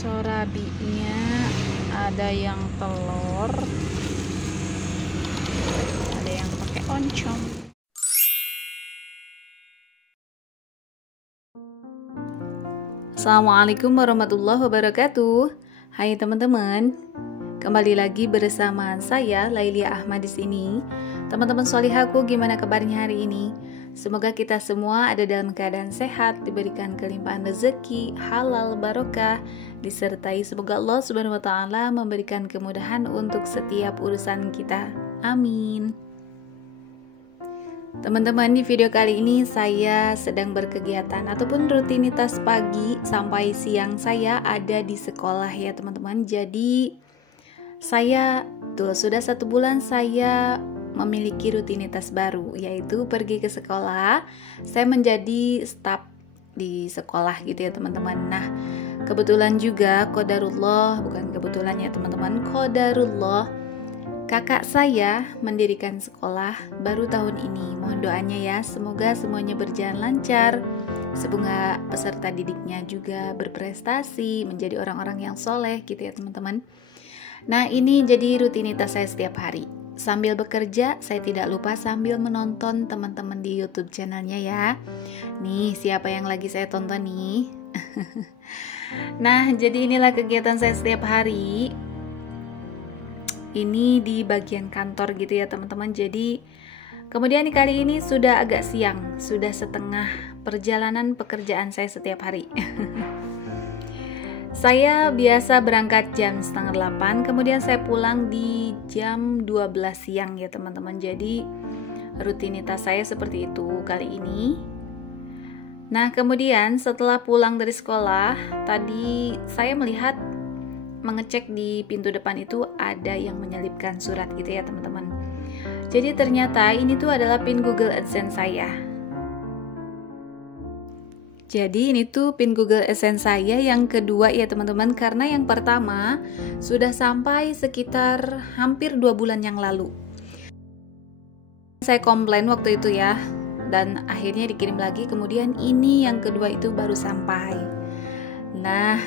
Sorabinya ada yang telur, ada yang pakai oncom. Assalamualaikum warahmatullahi wabarakatuh. Hai teman-teman, kembali lagi bersama saya Lailia Ahmad di sini. Teman-teman sholihaku, gimana kabarnya hari ini? Semoga kita semua ada dalam keadaan sehat, diberikan kelimpahan rezeki, halal, barokah, disertai semoga Allah Subhanahu wa taala memberikan kemudahan untuk setiap urusan kita. Amin. Teman-teman, di video kali ini saya sedang berkegiatan ataupun rutinitas pagi sampai siang saya ada di sekolah ya teman-teman. Jadi saya sudah 1 bulan saya memiliki rutinitas baru, yaitu pergi ke sekolah. Saya menjadi staf di sekolah gitu ya teman-teman. Nah, kebetulan juga qadarullah, bukan kebetulan ya teman-teman, qadarullah, kakak saya mendirikan sekolah baru tahun ini. Mohon doanya ya, semoga semuanya berjalan lancar. Semoga peserta didiknya juga berprestasi, menjadi orang-orang yang soleh gitu ya teman-teman. Nah, ini jadi rutinitas saya setiap hari. Sambil bekerja, saya tidak lupa sambil menonton teman-teman di YouTube channelnya ya. Nih, siapa yang lagi saya tonton nih? Nah, jadi inilah kegiatan saya setiap hari. Ini di bagian kantor gitu ya teman-teman. Jadi kemudian kali ini sudah agak siang, sudah setengah perjalanan pekerjaan saya setiap hari. Saya biasa berangkat jam 7:30, kemudian saya pulang di jam 12 siang ya teman-teman. Jadi rutinitas saya seperti itu kali ini. Nah, kemudian setelah pulang dari sekolah, tadi saya mengecek di pintu depan itu ada yang menyelipkan surat gitu ya teman-teman. Jadi ternyata ini tuh adalah PIN Google AdSense saya. Jadi ini tuh PIN Google AdSense saya yang kedua ya teman-teman, karena yang pertama sudah sampai sekitar hampir 2 bulan yang lalu. Saya komplain waktu itu ya, dan akhirnya dikirim lagi, kemudian ini yang kedua itu baru sampai. Nah,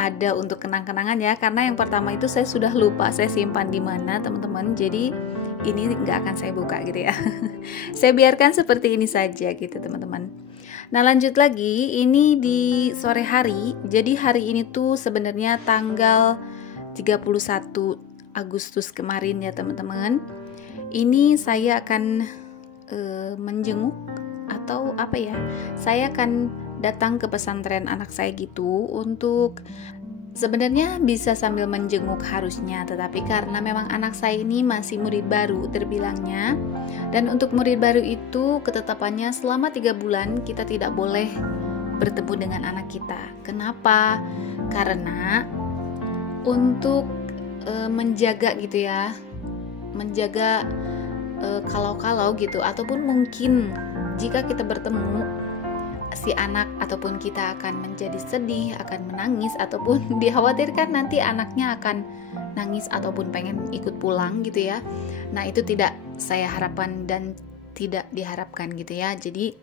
ada untuk kenang-kenangan ya, karena yang pertama itu saya sudah lupa saya simpan di mana teman-teman. Jadi ini nggak akan saya buka gitu ya. Saya biarkan seperti ini saja gitu teman-teman. Nah, lanjut lagi, ini di sore hari. Jadi hari ini tuh sebenarnya tanggal 31 Agustus kemarin ya teman-teman. Ini saya akan menjenguk atau apa ya? Saya akan datang ke pesantren anak saya gitu, untuk sebenarnya bisa sambil menjenguk harusnya, tetapi karena memang anak saya ini masih murid baru terbilangnya, dan untuk murid baru itu ketetapannya selama 3 bulan kita tidak boleh bertemu dengan anak kita. Kenapa? Karena untuk menjaga gitu ya, menjaga kalau-kalau gitu, ataupun mungkin jika kita bertemu si anak ataupun kita akan menjadi sedih, akan menangis, ataupun dikhawatirkan nanti anaknya akan nangis ataupun pengen ikut pulang gitu ya. Nah, itu tidak saya harapkan dan tidak diharapkan gitu ya. Jadi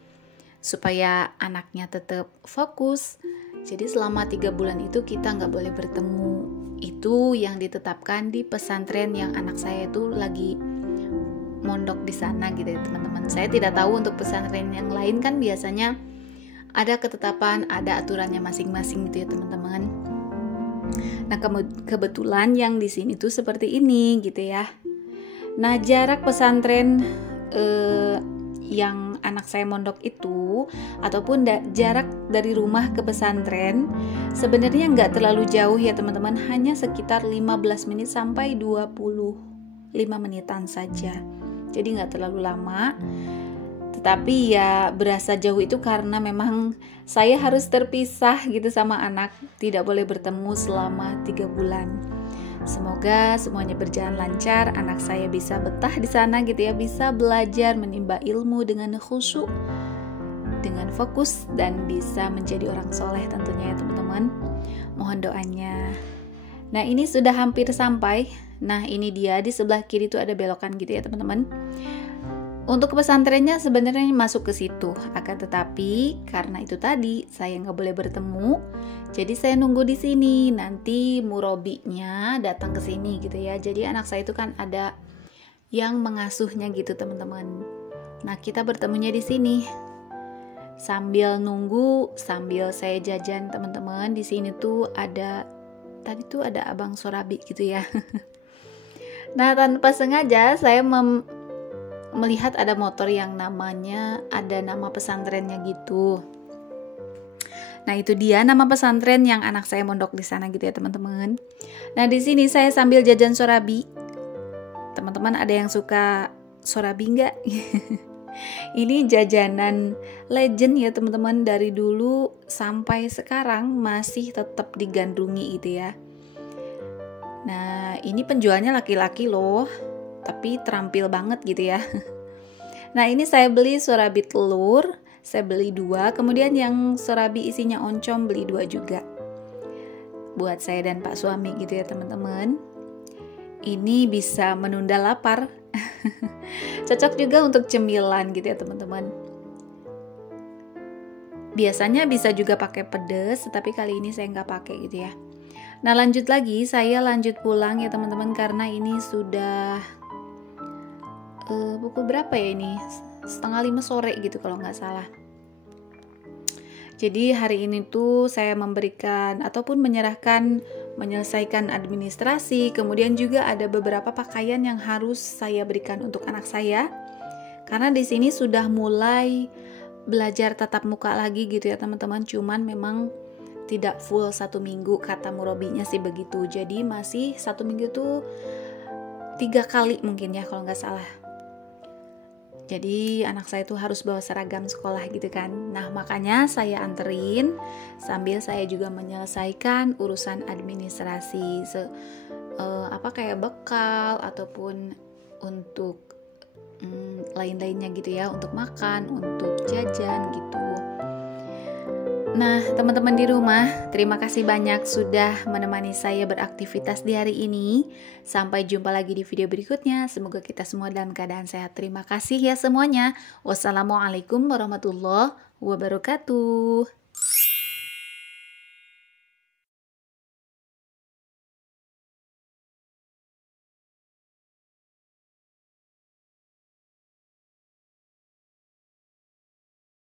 supaya anaknya tetap fokus, jadi selama 3 bulan itu kita nggak boleh bertemu. Itu yang ditetapkan di pesantren yang anak saya itu lagi mondok di sana gitu ya teman-teman. Saya tidak tahu untuk pesantren yang lain, kan biasanya ada ketetapan, ada aturannya masing-masing gitu ya teman-teman. Nah, kebetulan yang di sini tuh seperti ini gitu ya. Nah, jarak pesantren yang anak saya mondok itu, ataupun jarak dari rumah ke pesantren sebenarnya nggak terlalu jauh ya teman-teman, hanya sekitar 15 menit sampai 25 menitan saja. Jadi nggak terlalu lama. Tetapi ya berasa jauh itu karena memang saya harus terpisah gitu sama anak, tidak boleh bertemu selama 3 bulan. Semoga semuanya berjalan lancar, anak saya bisa betah di sana gitu ya, bisa belajar menimba ilmu dengan khusyuk, dengan fokus, dan bisa menjadi orang soleh tentunya ya teman-teman. Mohon doanya. Nah, ini sudah hampir sampai. Nah, ini dia di sebelah kiri itu ada belokan gitu ya teman-teman. Untuk pesantrennya sebenarnya masuk ke situ, akan tetapi karena itu tadi saya nggak boleh bertemu, jadi saya nunggu di sini. Nanti murobinya datang ke sini gitu ya. Jadi anak saya itu kan ada yang mengasuhnya gitu teman-teman. Nah kita bertemunya di sini. Sambil nunggu, sambil saya jajan teman-teman. Di sini tuh tadi tuh ada abang Sorabi gitu ya. Nah tanpa sengaja saya melihat ada motor yang namanya ada nama pesantrennya gitu. Nah itu dia nama pesantren yang anak saya mondok di sana gitu ya teman-teman. Nah di sini saya sambil jajan Sorabi. Teman-teman ada yang suka Sorabi nggak? Ini jajanan legend ya teman-teman, dari dulu sampai sekarang masih tetap digandrungi gitu ya. Nah ini penjualnya laki-laki loh, tapi terampil banget gitu ya. Nah ini saya beli Sorabi telur, saya beli 2, kemudian yang Sorabi isinya oncom beli 2 juga. Buat saya dan Pak suami gitu ya teman-teman. Ini bisa menunda lapar. Cocok juga untuk cemilan gitu ya teman-teman. Biasanya bisa juga pakai pedas, tapi kali ini saya nggak pakai gitu ya. Nah lanjut lagi, saya lanjut pulang ya teman-teman, karena ini sudah pukul berapa ya ini? 4:30 sore gitu kalau nggak salah. Jadi hari ini tuh saya memberikan ataupun menyelesaikan administrasi, kemudian juga ada beberapa pakaian yang harus saya berikan untuk anak saya. Karena di sini sudah mulai belajar tatap muka lagi gitu ya teman-teman, cuman memang tidak full 1 minggu, kata murobinya sih begitu. Jadi masih 1 minggu tuh 3 kali mungkin ya kalau nggak salah. Jadi anak saya tuh harus bawa seragam sekolah gitu kan. Nah makanya saya anterin sambil saya juga menyelesaikan urusan administrasi kayak bekal ataupun untuk lain-lainnya gitu ya, untuk makan, untuk jajan gitu. Nah teman-teman di rumah, terima kasih banyak sudah menemani saya beraktivitas di hari ini. Sampai jumpa lagi di video berikutnya. Semoga kita semua dalam keadaan sehat. Terima kasih ya semuanya. Wassalamualaikum warahmatullahi wabarakatuh.